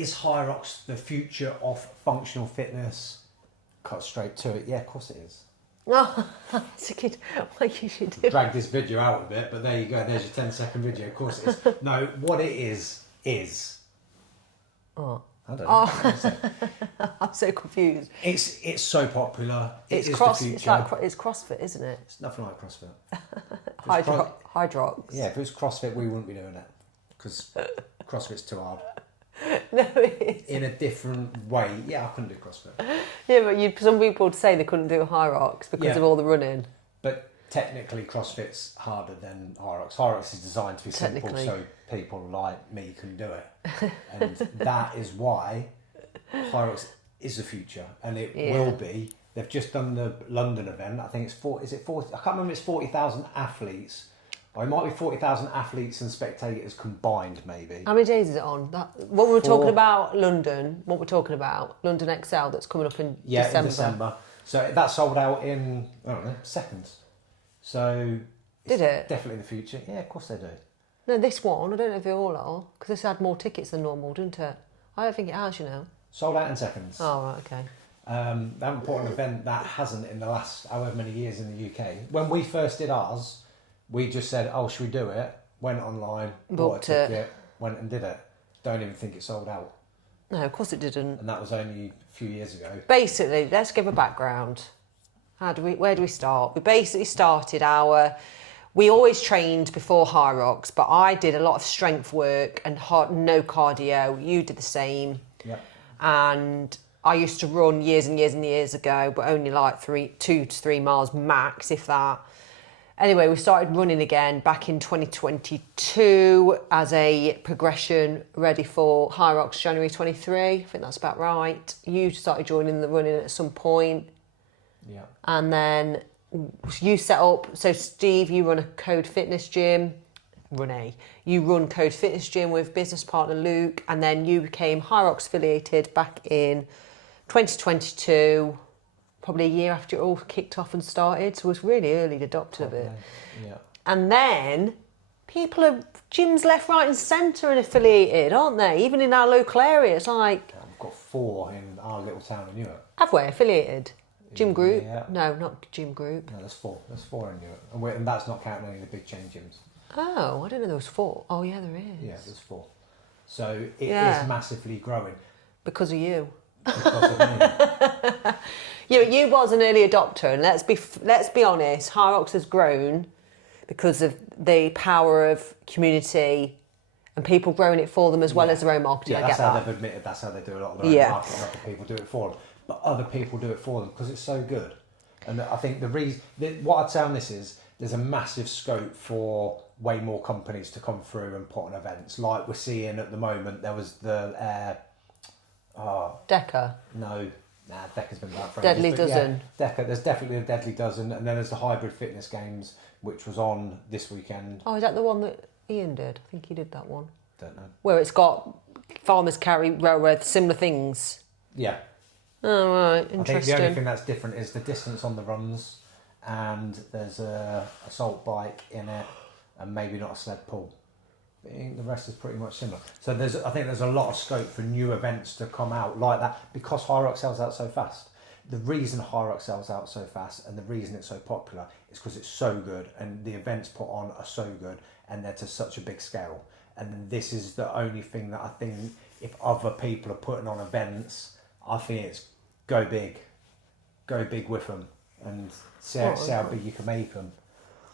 is Hyrox the future of functional fitness? Cut straight to it. Yeah, of course it is. Oh, that's a good. Well, you should do. Drag this video out a bit, but there you go. There's your 10-second video. Of course it is. No, what it is. Oh. I don't know. Oh. I'm so confused. It's so popular. It's the It's future. like it's CrossFit, isn't it? It's nothing like CrossFit. Hyrox. Yeah, if it was CrossFit, we wouldn't be doing it because CrossFit's too hard. No, it is. In a different way. Yeah, I couldn't do CrossFit. Yeah, but some people would say they couldn't do Hyrox because of all the running. But technically, CrossFit's harder than Hyrox. Hyrox is designed to be simple, so people like me can do it. And that is why Hyrox is the future, and it will be. They've just done the London event. I think it's 40. I can't remember. It's 40,000 athletes. Or it might be 40,000 athletes and spectators combined, maybe. How many days is it on? What we were talking about, London. What we're talking about, London XL, that's coming up in December. In December. So that sold out in, I don't know, seconds. So did it? Definitely the future. Yeah, of course they do. No, this one, I don't know if they all are, because this had more tickets than normal, didn't it? I don't think it has, you know. Sold out in seconds. Oh, right, okay. They haven't put an event that hasn't in the last however many years in the UK. When we first did ours, we just said, oh, should we do it? Went online, bought a ticket, went and did it. Don't even think it sold out. No, of course it didn't. And that was only a few years ago. Basically, let's give a background. Where do we start? We basically started we always trained before Hyrox, but I did a lot of strength work and no cardio. You did the same. Yeah. And I used to run years and years and years ago, but only like 2 to 3 miles max, if that. Anyway, we started running again back in 2022 as a progression ready for Hyrox January 23. I think that's about right. You started joining the running at some point. Yeah. And then you set up, so Steve, you run a Code Fitness gym. You run Code Fitness gym with business partner Luke, and then you became Hyrox affiliated back in 2022. Probably a year after it all kicked off and started, so it was really early adopted of it. Yeah. And then gyms left, right, and centre and affiliated, aren't they? Even in our local area, it's like We've got 4 in our little town in Newark. have we affiliated? Gym group? Yeah. No, not gym group. No, there's 4. There's 4 in Newark, and that's not counting any of the big chain gyms. Oh, I didn't know there was 4. Oh yeah, there is. Yeah, there's 4. So it is massively growing because of you. because of me. Yeah, but you was an early adopter, and let's be honest, Hyrox has grown because of the power of community and people growing it for them as well as their own marketing. Yeah, that's how they've admitted. That's how they do a lot of their own marketing. Other people do it for them, but other people do it for them because it's so good. And I think what I'd say on this is there's a massive scope for way more companies to come through and put on events like we're seeing at the moment. There was the Deca. No. Nah, Decca's been about for Deadly ages, Dozen. Yeah, Decca, there's definitely a Deadly Dozen, and then there's the Hybrid Fitness Games, which was on this weekend. Oh, is that the one that Ian did? I think he did that one. Don't know. Where it's got farmers carry railroad, similar things. Yeah. Oh, right, interesting. I think the only thing that's different is the distance on the runs, and there's a assault bike in it, and maybe not a sled pull. I think the rest is pretty much similar. So I think there's a lot of scope for new events to come out like that because Hyrox sells out so fast. The reason Hyrox sells out so fast and the reason it's so popular is because it's so good and the events put on are so good and they're to such a big scale. And this is the only thing that I think if other people are putting on events, I think it's go big with them and see how big you can make them.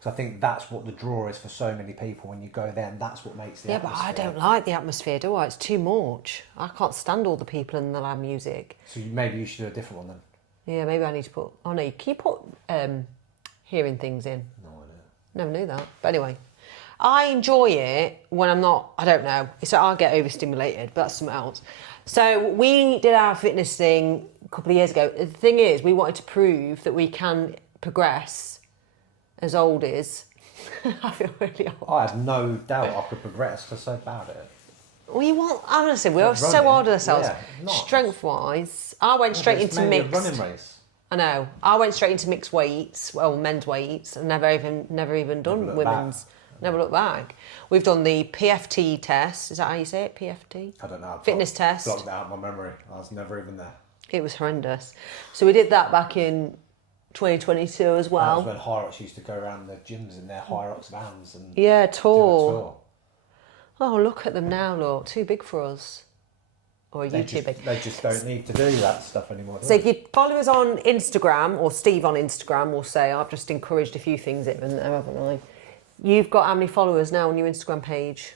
So I think that's what the draw is for so many people when you go there, and that's what makes the atmosphere. Yeah, but I don't like the atmosphere, do I? It's too much. I can't stand all the people and the loud music. So maybe you should do a different one then. Yeah, maybe I need to put... Oh, no, can you put hearing things in? No idea. Never knew that. But anyway, I enjoy it when I'm not... I don't know. So I get overstimulated, but that's something else. So we did our fitness thing a couple of years ago. The thing is, we wanted to prove that we can progress as old as... I feel really old. I have no doubt I could progress because I'm so bad at it. We want... Honestly, we're so hard on ourselves. Yeah, strength-wise, I went straight into mixed... a running race. I know. I went straight into mixed weights, well, men's weights, and never even done women's. Never look back. We've done the PFT test. Is that how you say it? PFT? I don't know. Fitness test. Blocked that out of my memory. I was never even there. It was horrendous. So we did that back in 2022 as well. That was when Hyrox used to go around the gyms in their Hyrox vans and Yeah, do a tour. tour. Oh, look at them now, look. Too big for us. Or are you too big? They just don't need to do that stuff anymore. So if you follow us on Instagram, or Steve on Instagram will say, I've just encouraged a few things in there, haven't I? You've got how many followers now on your Instagram page?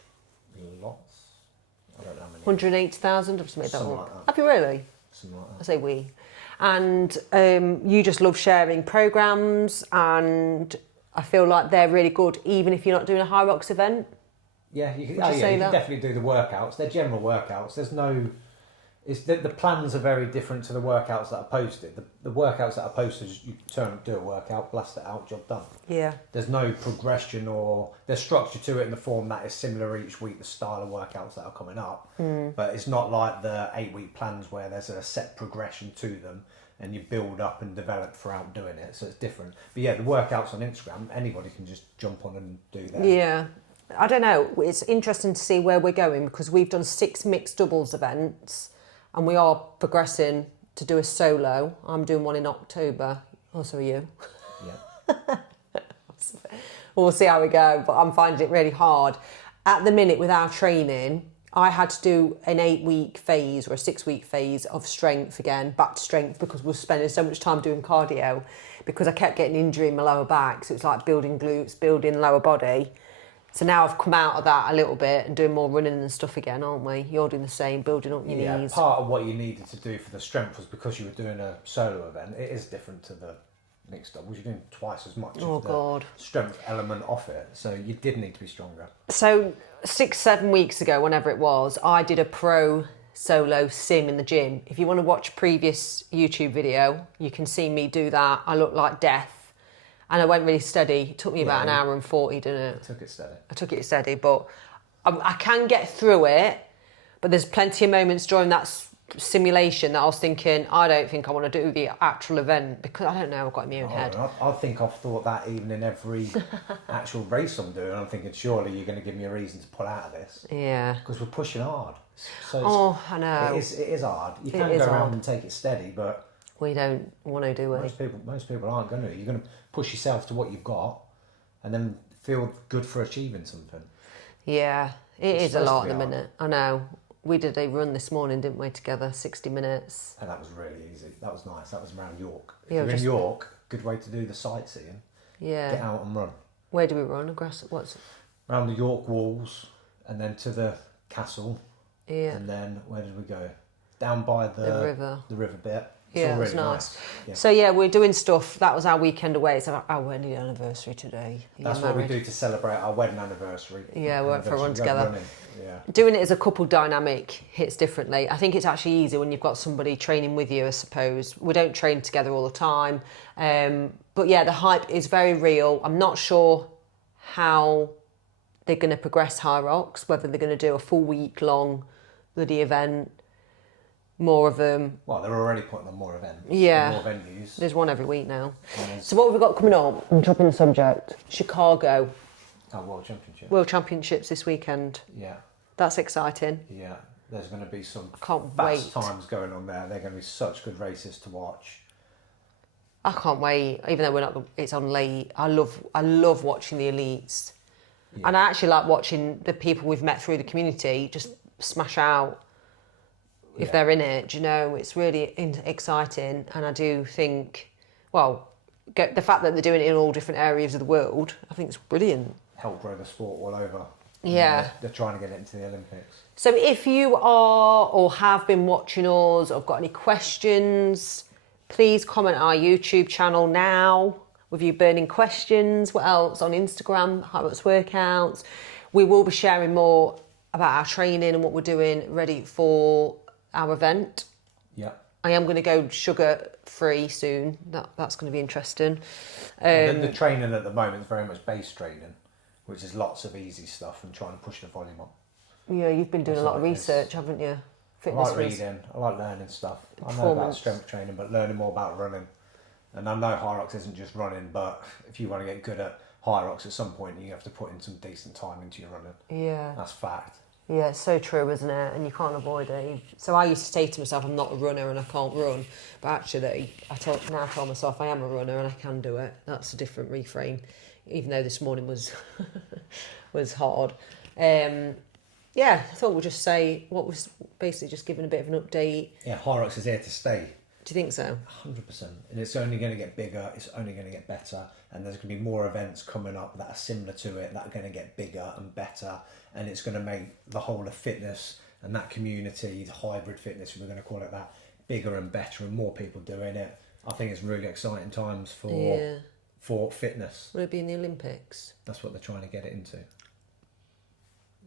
Lots. I don't know how many. 180,000? I've just made that Something up. like that. Have you really? Something like I that. say we. And you just love sharing programmes, and I feel like they're really good even if you're not doing a Hyrox event. Yeah, you can, Would you say you that? can definitely do the workouts. They're general workouts. There's no... the plans are very different to the workouts that are posted. The workouts that are posted, you do a workout, blast it out, job done. Yeah. There's no progression or there's structure to it in the form that is similar each week, the style of workouts that are coming up. But it's not like the 8-week plans where there's a set progression to them and you build up and develop throughout doing it. So it's different. But yeah, the workouts on Instagram, anybody can just jump on and do that. Yeah. I don't know. It's interesting to see where we're going because we've done 6 mixed doubles events and we are progressing to do a solo. I'm doing one in October. Oh, so are you. Yeah. We'll see how we go, but I'm finding it really hard. At the minute with our training, I had to do an 8-week phase or a 6-week phase of strength again, back to strength, because we're spending so much time doing cardio because I kept getting injury in my lower back. So it's like building glutes, building lower body. So now I've come out of that a little bit and doing more running and stuff again, aren't we? You're doing the same, building up your Yeah, knees. part of what you needed to do for the strength was because you were doing a solo event. It is different to the mixed doubles. You're doing twice as much of the strength element off it. So you did need to be stronger. So 6-7 weeks ago, whenever it was, I did a pro solo sim in the gym. If you want to watch a previous YouTube video, you can see me do that. I look like death. And I went really steady. It took me about an hour and 40, didn't it? I took it steady. I took it steady, but I can get through it. But there's plenty of moments during that simulation that I was thinking, I don't think I want to do the actual event because I don't know, I've got in my own head. I think I've thought that even in every actual race I'm doing. I'm thinking, surely you're going to give me a reason to pull out of this. Yeah. Because we're pushing hard. So I know. It is hard. You can go around and take it steady, but... We don't want to, do we? Most people aren't going to. You're going to push yourself to what you've got and then feel good for achieving something. Yeah, it's is a lot at the minute. I know. We did a run this morning, didn't we, together, 60 minutes. And that was really easy. That was nice. That was around York. If Yeah, you're in York, good way to do the sightseeing. Yeah. Get out and run. Where do we run? What's around the York walls and then to the castle. Yeah. And then where did we go? Down by the river bit. Yeah, it was nice. Yeah. So yeah, we're doing stuff. That was our weekend away. It's our wedding anniversary today. That's what we do to celebrate our wedding anniversary. Yeah, we went for a run together. Yeah. Doing it as a couple dynamic hits differently. I think it's actually easier when you've got somebody training with you, I suppose. We don't train together all the time. But yeah, the hype is very real. I'm not sure how they're going to progress Hyrox, whether they're going to do a full week long bloody event. More of them. Well, they're already putting on more events. Yeah. More venues. There's one every week now. So what have we got coming up? I'm dropping the subject. Chicago. Oh, World Championship. World Championships this weekend. Yeah. That's exciting. Yeah. There's going to be some Can't fast wait. times going on there. They're going to be such good races to watch. I can't wait. Even though we're not, it's on late. I love watching the elites, and I actually like watching the people we've met through the community just smash out. If they're in it, do you know, it's really exciting. And I do think, well, the fact that they're doing it in all different areas of the world, I think it's brilliant. Help grow the sport all over. Yeah. They're trying to get it into the Olympics. So if you are or have been watching us or have got any questions, please comment on our YouTube channel now with your burning questions. What else? On Instagram, Hyrox Workouts. We will be sharing more about our training and what we're doing ready for our event. Yeah. I am going to go sugar free soon. That's going to be interesting. The training at the moment is very much base training, which is lots of easy stuff and trying to push the volume up. Yeah, you've been doing a lot of research, haven't you? Fitness I like reading. I like learning stuff. I know about strength training, but learning more about running. And I know Hyrox isn't just running, but if you want to get good at Hyrox, at some point you have to put in some decent time into your running. Yeah. That's fact. Yeah, it's so true, isn't it? And you can't avoid it. So I used to say to myself, I'm not a runner and I can't run. But actually, now tell myself I am a runner and I can do it. That's a different reframe, even though this morning was was hard. Yeah, I thought we'll just say what was basically just giving a bit of an update. Yeah, Hyrox is here to stay. Do you think so? 100%. And it's only going to get bigger, it's only going to get better. And there's going to be more events coming up that are similar to it, that are going to get bigger and better. And it's going to make the whole of fitness and that community, the hybrid fitness, if we're going to call it that, bigger and better and more people doing it. I think it's really exciting times for fitness. Will it be in the Olympics? That's what they're trying to get it into.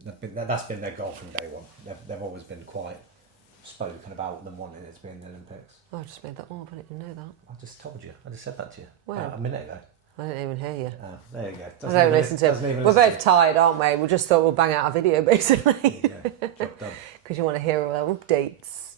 That's been their goal from day one. They've always been quite spoken about them wanting it to be in the Olympics. Oh, I just made that up. I didn't even know that. I just told you. I just said that to you When? a minute ago. I didn't even hear you. Oh, there you go. I don't listen to him. We're both tired, aren't we? We just thought we'll bang out a video, basically. Yeah, job done. Because you want to hear all our updates.